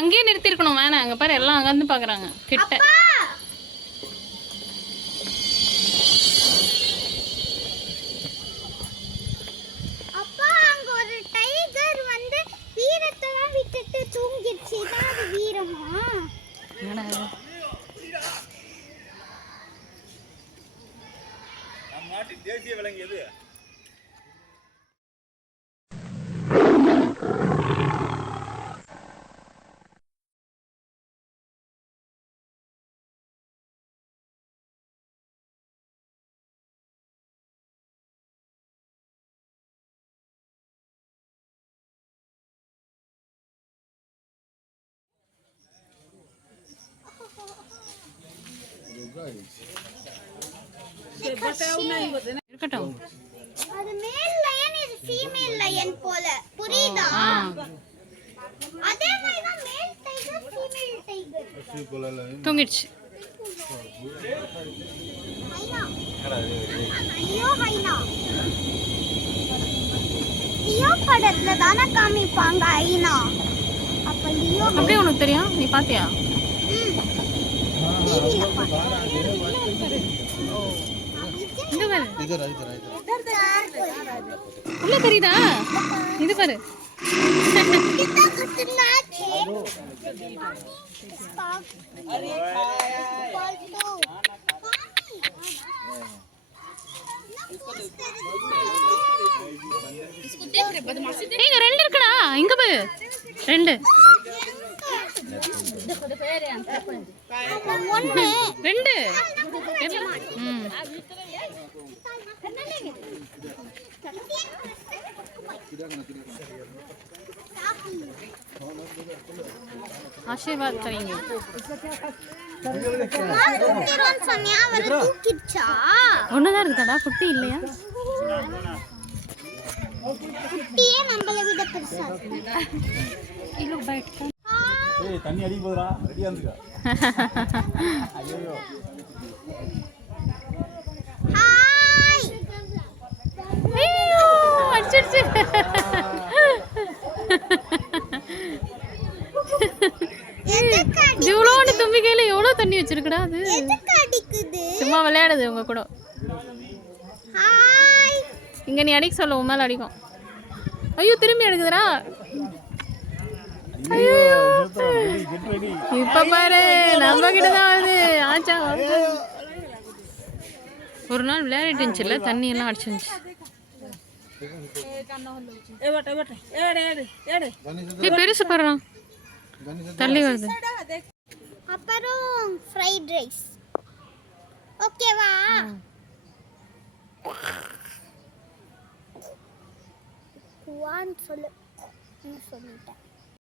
அங்கேயே நிறுத்திருக்கணும் வேணாம். அங்க பாரு எல்லாம் அங்க இருந்து பாக்குறாங்க கிட்ட. அப்பா அங்க ஒரு டைகர் வந்து வீரத்தெல்லாம் விட்டுட்டு தூங்கிடுச்சு. இதான் அது வீரமா? என்னடா இது? நம் நாட்டின் தேசிய விலங்கு எது? இருக்கட்டும். அது மேல் லயன், இது ஃபீமேல் லயன் போல. புரியுதா? அதே மாதிரி தான் மேல் டைகர் ஃபீமேல் டைகர். தூங்கிடுச்சு. ஐயா ஐயோ ஐயா லியோ படத்துல தானே காமிப்பாங்க ஐனா. அப்ப லியோ அப்படியே உனக்கு தெரியும்? நீ பாத்தியா? டிவில பார்த்தேன். இங்க பாரு. உள்ள தெரியுதா? இது பாரு. நீங்க ரெண்டு இருக்குடா. இங்க பாரு. ரெண்டு. ரெண்டு. ஆசீர்வாத் கரீங்க. ஒண்ணுதான் இருக்குதாடா, குட்டி இல்லையா? குட்டியே நம்மளை விட பெருசா தண்ணி அடிக்க போதுடா, ரெடியா இருந்துக்க. ஐயோ ஹாய் ஐயோ அடிச்சிடுச்சு. இவ்வளோன்னு தும்பிக்கையில எவ்வளோ தண்ணி வச்சிருக்குடா அது. எதுக்கு அடிக்குது? சும்மா விளையாடுது உங்க கூட. ஹாய் இங்க நீ அடிக்க சொல்ல, உன் மேல அடிக்கும். ஐயோ திரும்பி எடுக்குதுடா. ஐயோ இப்ப பாரு நம்ம கிட்டதான் வருது. ஆச்சா ஒரு நாள் விளையாடிட்டு இருந்துச்சுல்ல, தண்ணி எல்லாம் அடிச்சிருந்துச்சு. பெருசு பாருடா, தள்ளி வருது. அப்புறம் ஃப்ரைட் ரைஸ் ஓகேவா? குவான் சொல்லு. சொல்லிட்டேன்.